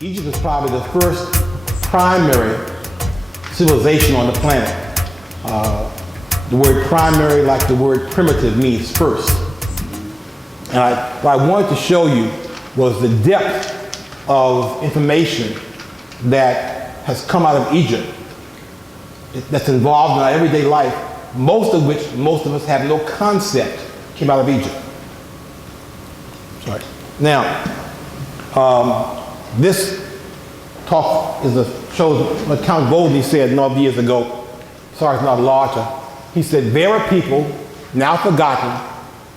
Egypt is probably the first primary civilization on the planet. The word primary, like the word primitive, means first. And what I wanted to show you was the depth of information that has come out of Egypt that's involved in our everyday life, most of which most of us have no concept came out of Egypt. Sorry. Now, this talk shows what Count Volney said a number of years ago. Sorry, it's not larger. He said, there are people, now forgotten,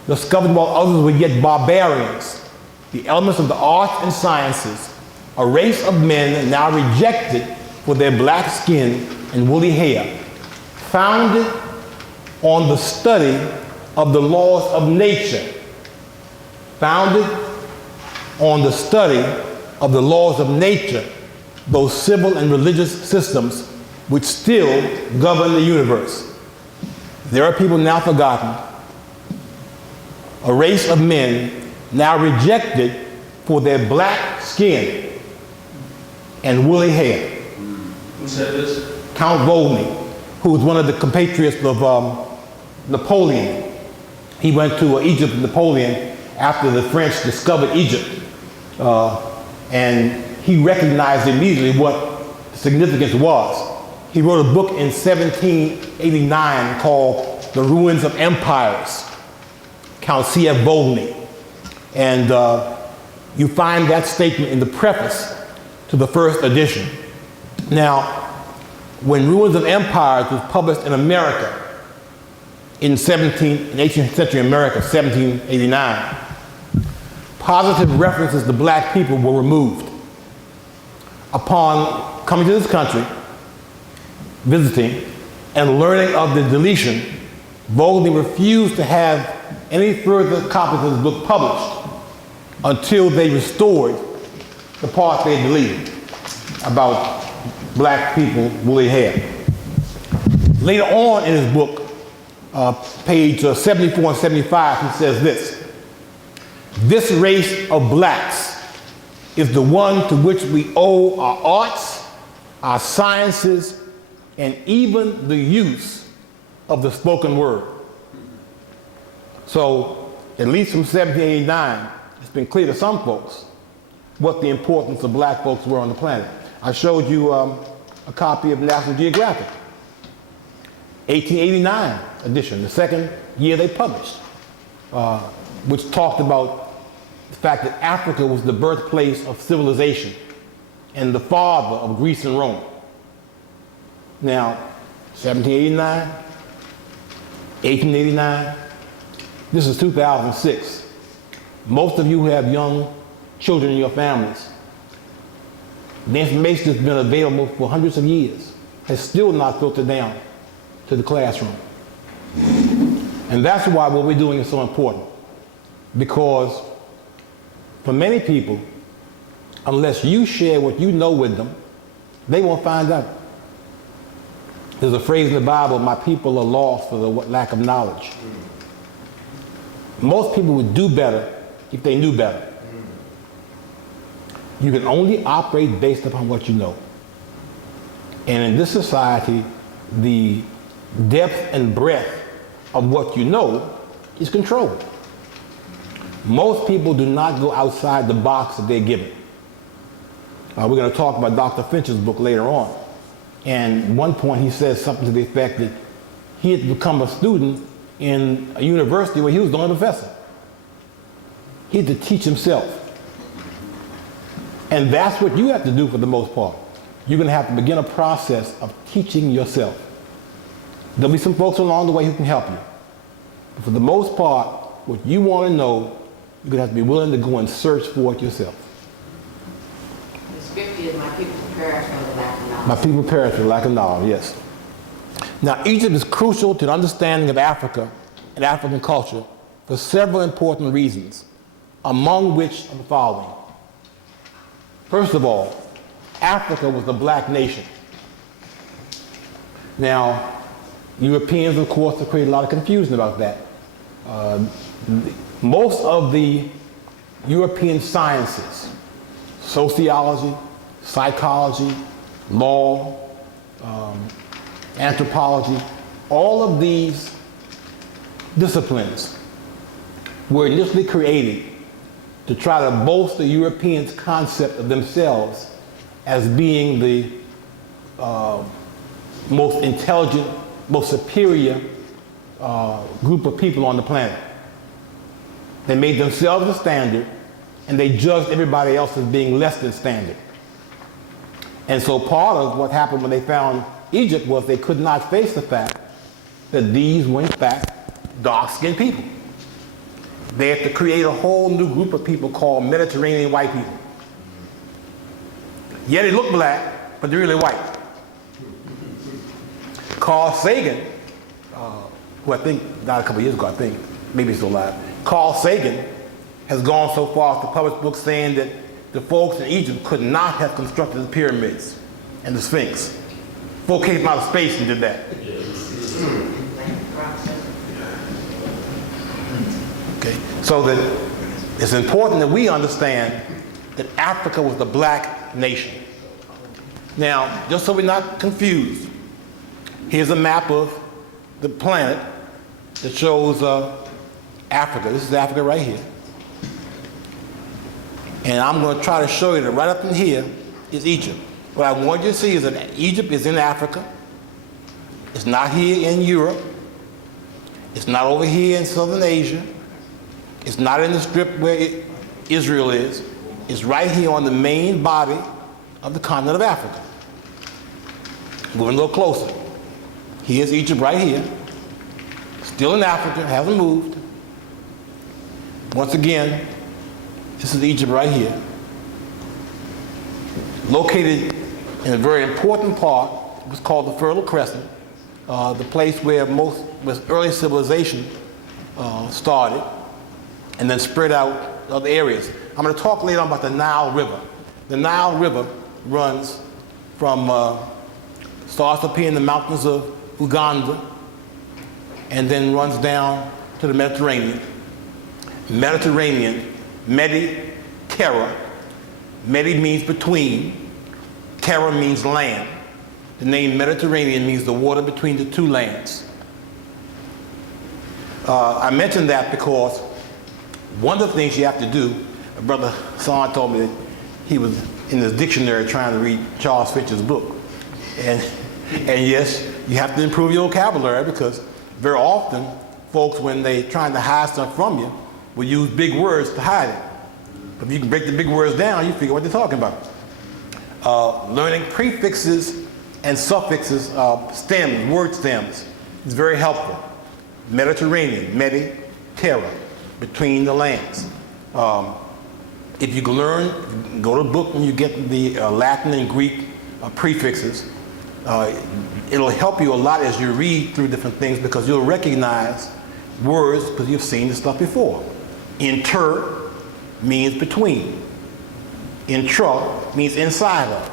discovered while others were yet barbarians, the elements of the arts and sciences, a race of men now rejected for their black skin and woolly hair, founded on the study of the laws of nature, founded on the study of the laws of nature, those civil and religious systems which still govern the universe. There are people now forgotten, a race of men now rejected for their black skin and woolly hair. Who said this? Count Volney, who was one of the compatriots of Napoleon. He went to Egypt with Napoleon after the French discovered Egypt. And he recognized immediately what the significance was. He wrote a book in 1789 called The Ruins of Empires, Count C.F. Volney. And you find that statement in the preface to the first edition. Now, when Ruins of Empires was published in America in 18th century America, 1789, positive references to black people were removed. Upon coming to this country, visiting, and learning of the deletion, Volney refused to have any further copies of the book published until they restored the part they deleted about black people, woolly hair. Later on in his book, page 74 and 75, he says this: this race of blacks is the one to which we owe our arts, our sciences, and even the use of the spoken word. So, at least from 1789, it's been clear to some folks what the importance of black folks were on the planet. I showed you a copy of National Geographic, 1889 edition, the second year they published, which talked about the fact that Africa was the birthplace of civilization and the father of Greece and Rome. Now, 1789, 1889, this is 2006. Most of you have young children in your families. The information that's been available for hundreds of years has still not filtered down to the classroom. And that's why what we're doing is so important. Because for many people, unless you share what you know with them, they won't find out. There's a phrase in the Bible, my people are lost for the lack of knowledge. Most people would do better if they knew better. You can only operate based upon what you know. And in this society, the depth and breadth of what you know is controlled. Most people do not go outside the box that they're given. We're going to talk about Dr. Finch's book later on. And at one point he says something to the effect that he had become a student in a university where he was the only professor. He had to teach himself. And that's what you have to do for the most part. You're going to have to begin a process of teaching yourself. There'll be some folks along the way who can help you. But for the most part, what you want to know, you're going to have to be willing to go and search for it yourself. The scripture is my people perish for the lack of knowledge. My people perish for lack of knowledge, yes. Now, Egypt is crucial to the understanding of Africa and African culture for several important reasons, among which are the following. First of all, Africa was a black nation. Now, Europeans, of course, have created a lot of confusion about that. Most of the European sciences, sociology, psychology, law, anthropology. All of these disciplines were initially created to try to bolster Europeans' concept of themselves as being the most intelligent, most superior group of people on the planet. They made themselves the standard, and they judged everybody else as being less than standard. And so part of what happened when they found Egypt was they could not face the fact that these were in fact dark-skinned people. They had to create a whole new group of people called Mediterranean white people. Yeah, they look black, but they're really white. Carl Sagan, who I think died a couple years ago, I think, maybe he's still alive. Carl Sagan has gone so far as to publish books saying that the folks in Egypt could not have constructed the pyramids and the Sphinx. Folk came out of space and did that. Okay, so that it's important that we understand that Africa was the black nation. Now, just so we're not confused, here's a map of the planet that shows Africa. This is Africa right here. And I'm going to try to show you that right up in here is Egypt. What I want you to see is that Egypt is in Africa. It's not here in Europe. It's not over here in Southern Asia. It's not in the strip where Israel is. It's right here on the main body of the continent of Africa. Moving a little closer. Here's Egypt right here. Still in Africa, hasn't moved. Once again, this is Egypt right here. Located in a very important part, it was called the Fertile Crescent, the place where most early civilization started, and then spread out to other areas. I'm going to talk later on about the Nile River. The Nile River runs from, starts up here in the mountains of Uganda, and then runs down to the Mediterranean. Mediterranean, Medi, Terra. Medi means between, Terra means land. The name Mediterranean means the water between the two lands. I mentioned that because one of the things you have to do, my brother Son told me that he was in his dictionary trying to read Charles Fitch's book. And yes, you have to improve your vocabulary because very often folks, when they're trying to hide stuff from you, will use big words to hide it. But if you can break the big words down, you figure what they're talking about. Learning prefixes and suffixes, stems, word stems, is very helpful. Mediterranean, Medi, Terra, between the lands. If you can learn, go to a book and you get the Latin and Greek prefixes. It'll help you a lot as you read through different things because you'll recognize words because you've seen this stuff before. Inter means between. Intra means inside of.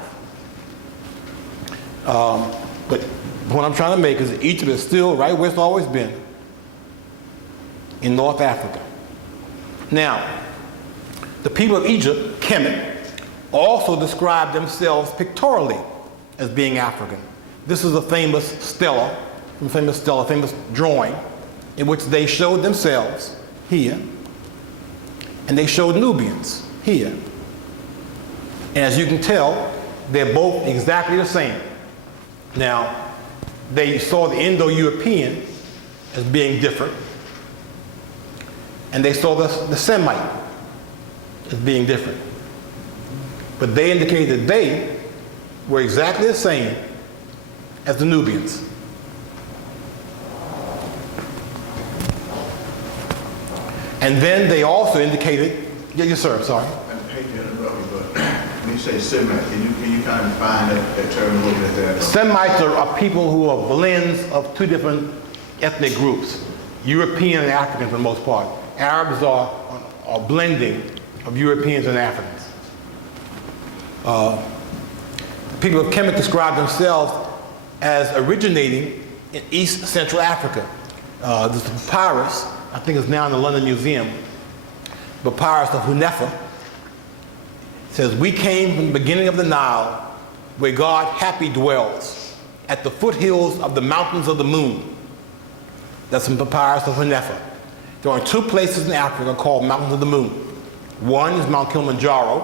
But what I'm trying to make is that Egypt is still right where it's always been, in North Africa. Now, the people of Egypt, Kemet, also describe themselves pictorially as being African. This is a famous stela, famous drawing, in which they showed themselves here, and they showed Nubians here. And as you can tell, they're both exactly the same. Now, they saw the Indo-European as being different, and they saw the Semite as being different. But they indicated that they were exactly the same as the Nubians. And then they also indicated, yes sir, sorry. I hate to interrupt you, but when you say Semite, can you kind of define that term a little bit there? Semites are people who are blends of two different ethnic groups, European and African for the most part. Arabs are a blending of Europeans and Africans. People of Kemet describe themselves as originating in East Central Africa. There's a papyrus, I think it's now in the London Museum, papyrus of Hunefa, says, we came from the beginning of the Nile, where God happy dwells, at the foothills of the mountains of the moon. That's in Papyrus of Hunefa. There are two places in Africa called Mountains of the Moon. One is Mount Kilimanjaro,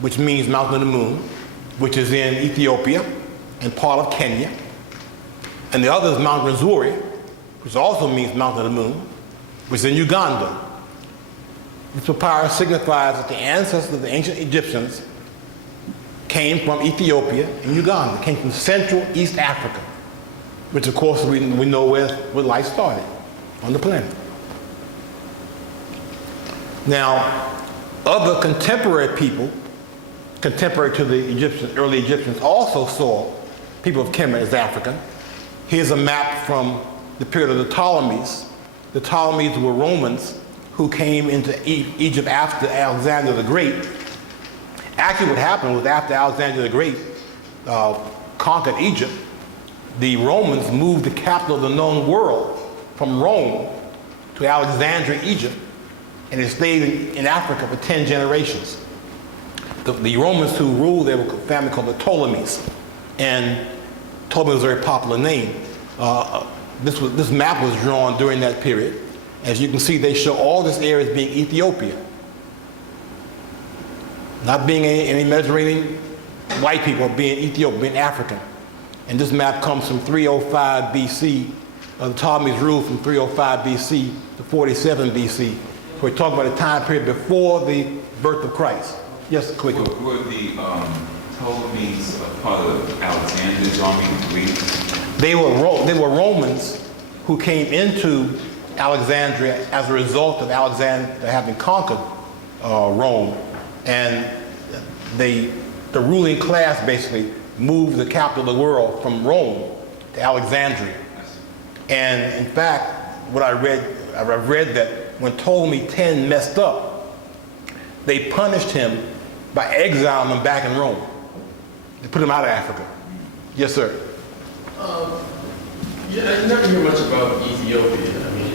which means Mountain of the Moon, which is in Ethiopia and part of Kenya. And the other is Mount Rwenzori, which also means Mountain of the Moon, which is in Uganda. This papyrus signifies that the ancestors of the ancient Egyptians came from Ethiopia and Uganda, came from Central East Africa, which of course we know where life started on the planet. Now, other contemporary people, contemporary to the Egyptians, early Egyptians, also saw people of Kemet as African. Here's a map from the period of the Ptolemies. The Ptolemies were Romans who came into Egypt after Alexander the Great. Actually, what happened was after Alexander the Great conquered Egypt, the Romans moved the capital of the known world from Rome to Alexandria, Egypt, and it stayed in Africa for 10 generations. The Romans who ruled, they were a family called the Ptolemies, and Ptolemy was a very popular name. This map was drawn during that period. As you can see, they show all this area as being Ethiopia, not being any Mediterranean white people, being Ethiopian, being African. And this map comes from 305 BC. The Ptolemies ruled from 305 BC to 47 BC. We're talking about a time period before the birth of Christ. Yes, quickly. Were the Ptolemies a part of Alexander's army, the Greeks? They were Romans who came into Alexandria as a result of Alexander having conquered Rome, and the ruling class basically moved the capital of the world from Rome to Alexandria. And in fact, what I've read that when Ptolemy X messed up, they punished him by exiling him back in Rome. They put him out of Africa. Yes, sir. Yeah, I never hear much about Ethiopia. I mean,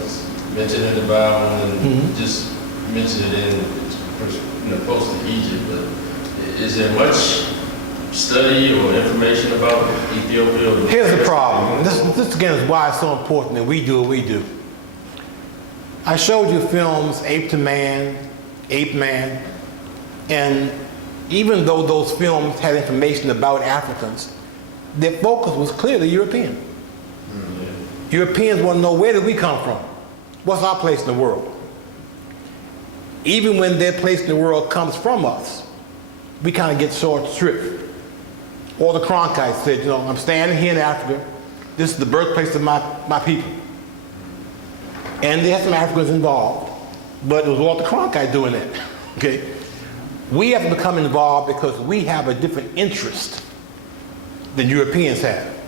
it's mentioned in the Bible and just mentioned it in close to Egypt. But is there much study or information about Ethiopia? Here's the problem. This again is why it's so important that we do what we do. I showed you films, Ape Man, and even though those films had information about Africans, their focus was clearly European. Europeans want to know, where did we come from? What's our place in the world? Even when their place in the world comes from us, we kind of get short shrift. Or the Cronkites said, I'm standing here in Africa. This is the birthplace of my people. And they had some Africans involved, but it was Walter Cronkite doing that. Okay? We have to become involved because we have a different interest than Europeans have.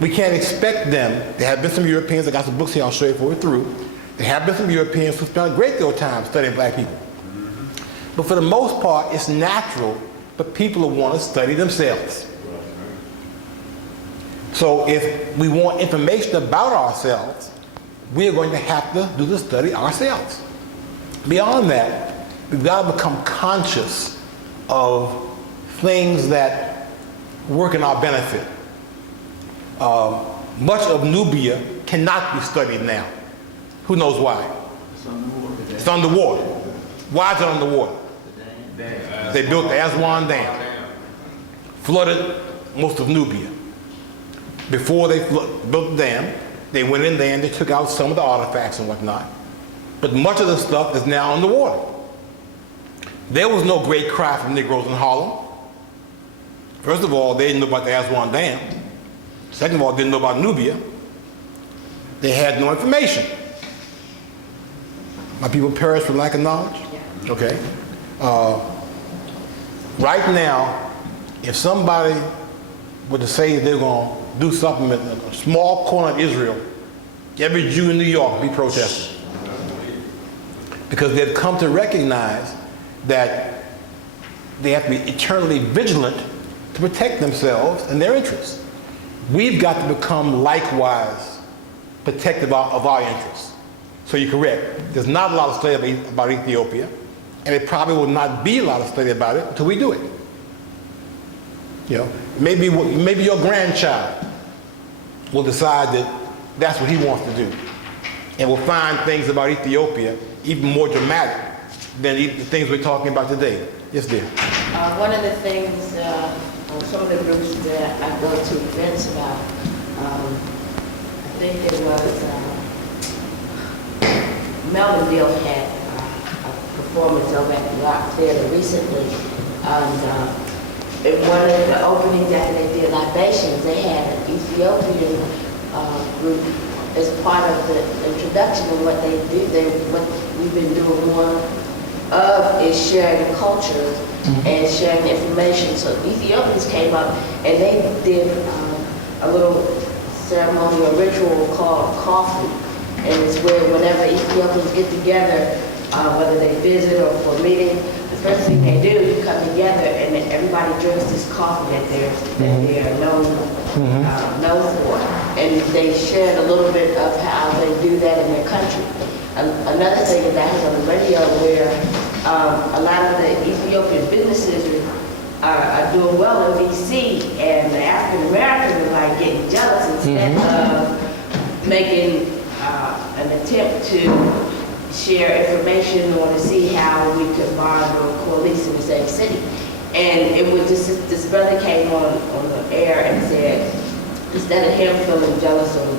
We can't expect them. There have been some Europeans, I got some books here I'll show you before we're through. There have been some Europeans who spent a great deal of time studying black people. But for the most part, it's natural for people to want to study themselves. So if we want information about ourselves, we are going to have to do the study ourselves. Beyond that, we've got to become conscious of things that work in our benefit. Much of Nubia cannot be studied now. Who knows why? It's underwater. Why is it underwater? They built the Aswan Dam, flooded most of Nubia. Before they built the dam, they went in there and they took out some of the artifacts and whatnot. But much of the stuff is now underwater. There was no great cry from Negroes in Harlem. First of all, they didn't know about the Aswan Dam. Second of all, they didn't know about Nubia. They had no information. My people perish for lack of knowledge? Okay. Right now, if somebody were to say they're going to do something in a small corner of Israel, every Jew in New York would be protesting. Because they've come to recognize that they have to be eternally vigilant to protect themselves and their interests. We've got to become likewise protective of our interests. So you're correct. There's not a lot of study about Ethiopia. and it probably will not be a lot of study about it until we do it. You know, maybe your grandchild will decide that that's what he wants to do, and will find things about Ethiopia even more dramatic than the things we're talking about today. Yes, dear. One of the things, some of the groups that I go to events about, I think it was Melvindale had a performance over at the Rock Theater recently, and in one of the openings after they did libations, they had an Ethiopian group as part of the introduction of what they do. What we've been doing more of is sharing cultures and sharing information. So Ethiopians came up and they did a little ceremony or ritual called coffee. And it's where whenever Ethiopians get together, whether they visit or for a meeting, the first thing they do is come together and then everybody drinks this coffee that they're known for. And they shared a little bit of how they do that in their country. Another thing that I heard on the radio where a lot of the Ethiopian businesses are doing well in DC, and the African Americans are like getting jealous instead of making an attempt to share information or to see how we could bond or coalesce in the same city. And it was just this brother came on the air and said, instead of him feeling jealous or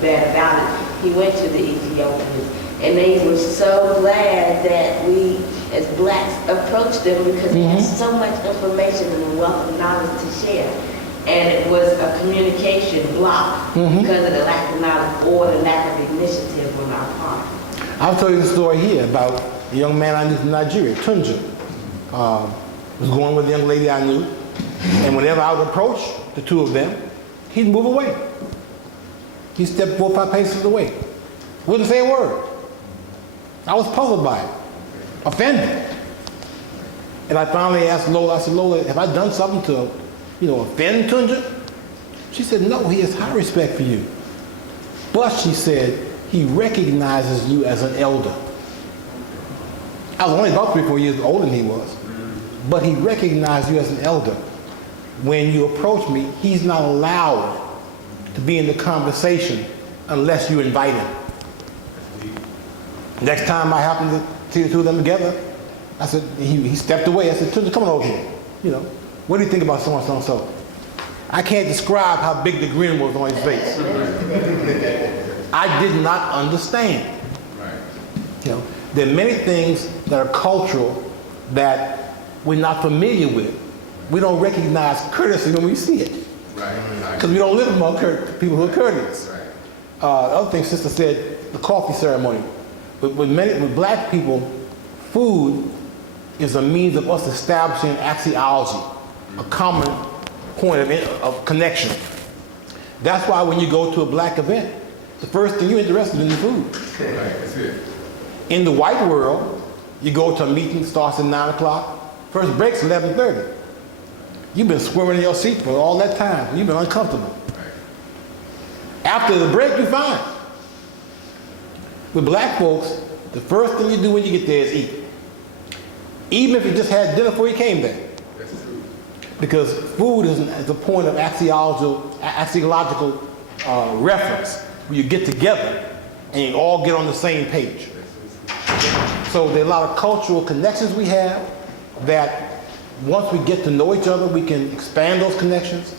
bad about it, he went to the Ethiopians, and they were so glad that we as blacks approached them because they had so much information and a wealth of knowledge to share. And it was a communication block because of the lack of knowledge or the lack of initiative on our part. I'll tell you the story here about a young man I knew from Nigeria, Tunja. Was going with a young lady I knew, and whenever I would approach the two of them, he'd move away. He stepped 4 or 5 paces away. Wouldn't say a word. I was puzzled by it, offended. And I finally asked Lola, I said, Lola, have I done something to, offend Tunja? She said, no, he has high respect for you. But she said, he recognizes you as an elder. I was only about 3 or 4 years older than he was. But he recognized you as an elder. When you approach me, he's not allowed to be in the conversation unless you invite him. Next time I happened to see the two of them together, I said, he stepped away. I said, Tunja, come on over here. What do you think about so and so and so? I can't describe how big the grin was on his face. I did not understand. There are many things that are cultural that we're not familiar with. We don't recognize courtesy when we see it. Because we don't live among people who are courteous. The other thing Sister said, the coffee ceremony. With black people, food is a means of us establishing axiology, a common point of connection. That's why when you go to a black event, the first thing you're interested in is food. That's it. In the white world, you go to a meeting, starts at 9 o'clock, first break's 11:30. You've been squirming in your seat for all that time. You've been uncomfortable. After the break, you're fine. With black folks, the first thing you do when you get there is eat. Even if you just had dinner before you came there. That's true. Because food is a point of axiological reference where you get together and you all get on the same page. So there are a lot of cultural connections we have that once we get to know each other, we can expand those connections.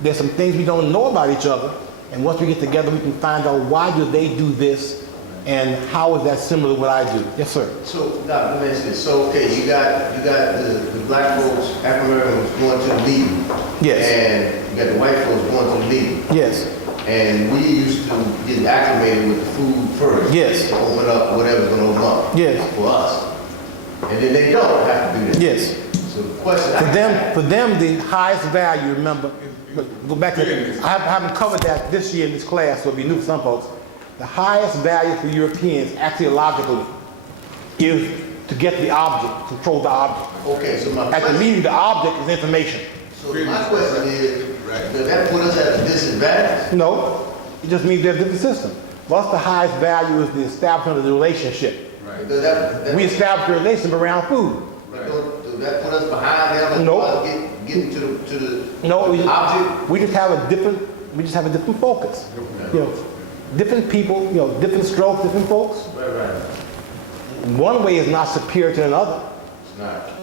There's some things we don't know about each other, and once we get together, we can find out why do they do this, and how is that similar to what I do. Yes, sir. So, Dr. let me ask you this. So, okay, you got the black folks, African Americans going to the meeting. Yes. And you got the white folks going to the meeting. Yes. And we used to get acclimated with the food first. Yes. To open up whatever's going to open up. Yes. For us. And then they don't have to do that. Yes. So the question For them, the highest value, remember, go back to, I haven't covered that this year in this class, so it'll be new for some folks. The highest value for Europeans, axiologically, is to get the object, control the object. Okay, so At the meeting, the object is information. So my question is, does that put us at a disadvantage? No, it just means there's a different system. For us, the highest value is the establishment of the relationship. Because that, We established a relationship around food. does that put us behind them as No. far as getting to the No, object? we just have a different focus. You know, different people, you know, different strokes, different folks. Right. One way is not superior to another. It's not.